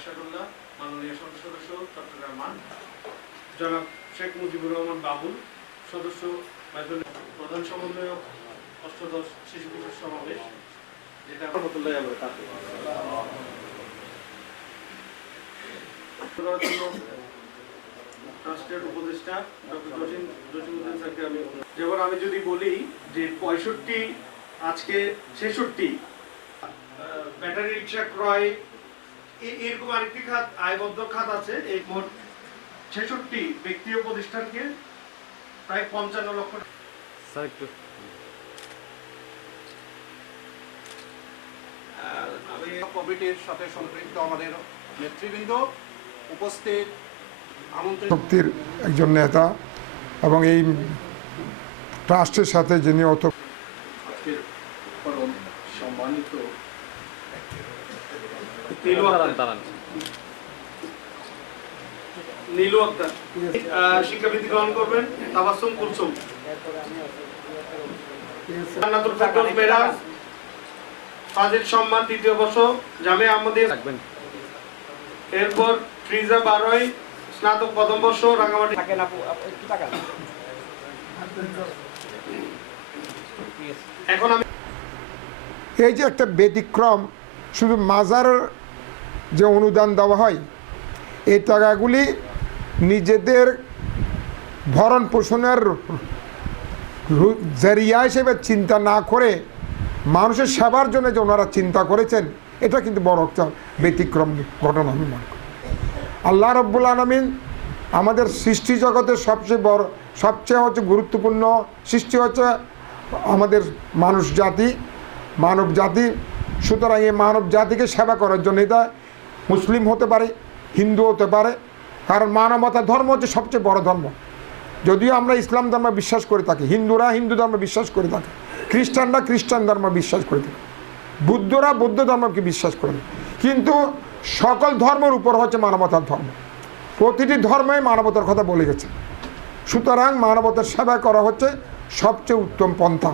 আশাদুল্লাহ, মাননীয় সংসদ সদস্য চট্টগ্রাম জনাব শেখ মুজিবুর রহমান বাবুল, সদস্য প্রধান সমন্বয়ক অষ্টদশ শিশু কিশোর সমাবেশ, যেটা ট্রাস্টের উপদেষ্টা ডক্টর জসিমউদ্দিন স্যারকে যেমন আমি যদি বলি যে 65 আজকে 66 ব্যাটারি রিক্সা ক্রয় এরকম আরেকটি খাত আয়বদ্ধ খাত আছে। এই মোট 66 ব্যক্তি ও প্রতিষ্ঠানকে প্রায় 55 লক্ষ আমি কমিটির সাথে সম্পৃক্ত আমাদের নেতৃবৃন্দ উপস্থিত আমন্ত্রিত শক্তির একজন নেতা এবং এই ট্রাস্টের সাথে যিনি আজকের পরম সম্মানিত নীলু আক্তার শিক্ষাবৃত্তি গ্রহণ করবেন। তাবাসসুম কুলসুম, জান্নাতুল ফেরদৌস মেরাজ ফাজিল সম্মান 3য় বর্ষ জামিয়া আহমদিয়া। এরপর ফ্রিজা বারোই স্নাতক প্রথম বর্ষ রাঙ্গামাটি। এখন আমি এই যে একটা ব্যতিক্রম, শুধু মাজারের যে অনুদান দেওয়া হয় এই টাকাগুলি নিজেদের ভরণ পোষণের জারিয়া হিসেবে চিন্তা না করে মানুষের সেবার জন্য যে ওনারা চিন্তা করেছেন, এটা কিন্তু বড় একটা ব্যতিক্রম ঘটনা আমি মনে করি। আল্লাহ রাব্বুল আলামিন আমাদের সৃষ্টি জগতের সবচেয়ে হচ্ছে গুরুত্বপূর্ণ সৃষ্টি হচ্ছে আমাদের মানব জাতি। সুতরাং এই মানব জাতিকে সেবা করার জন্য এটা মুসলিম হতে পারে, হিন্দু হতে পারে, কারণ মানবতা ধর্ম হচ্ছে সবচেয়ে বড় ধর্ম। যদিও আমরা ইসলাম ধর্মে বিশ্বাস করে থাকি, হিন্দুরা হিন্দু ধর্মে বিশ্বাস করে থাকে, খ্রিস্টানরা খ্রিস্টান ধর্ম বিশ্বাস করে থাকে, বুদ্ধরা বৌদ্ধ ধর্মকে বিশ্বাস করে থাকে, কিন্তু সকল ধর্মের উপর হচ্ছে মানবতার ধর্ম। প্রতিটি ধর্মে মানবতার কথা বলে গেছে। সুতরাং মানবতার সেবা করা হচ্ছে সবচেয়ে উত্তম পন্থা।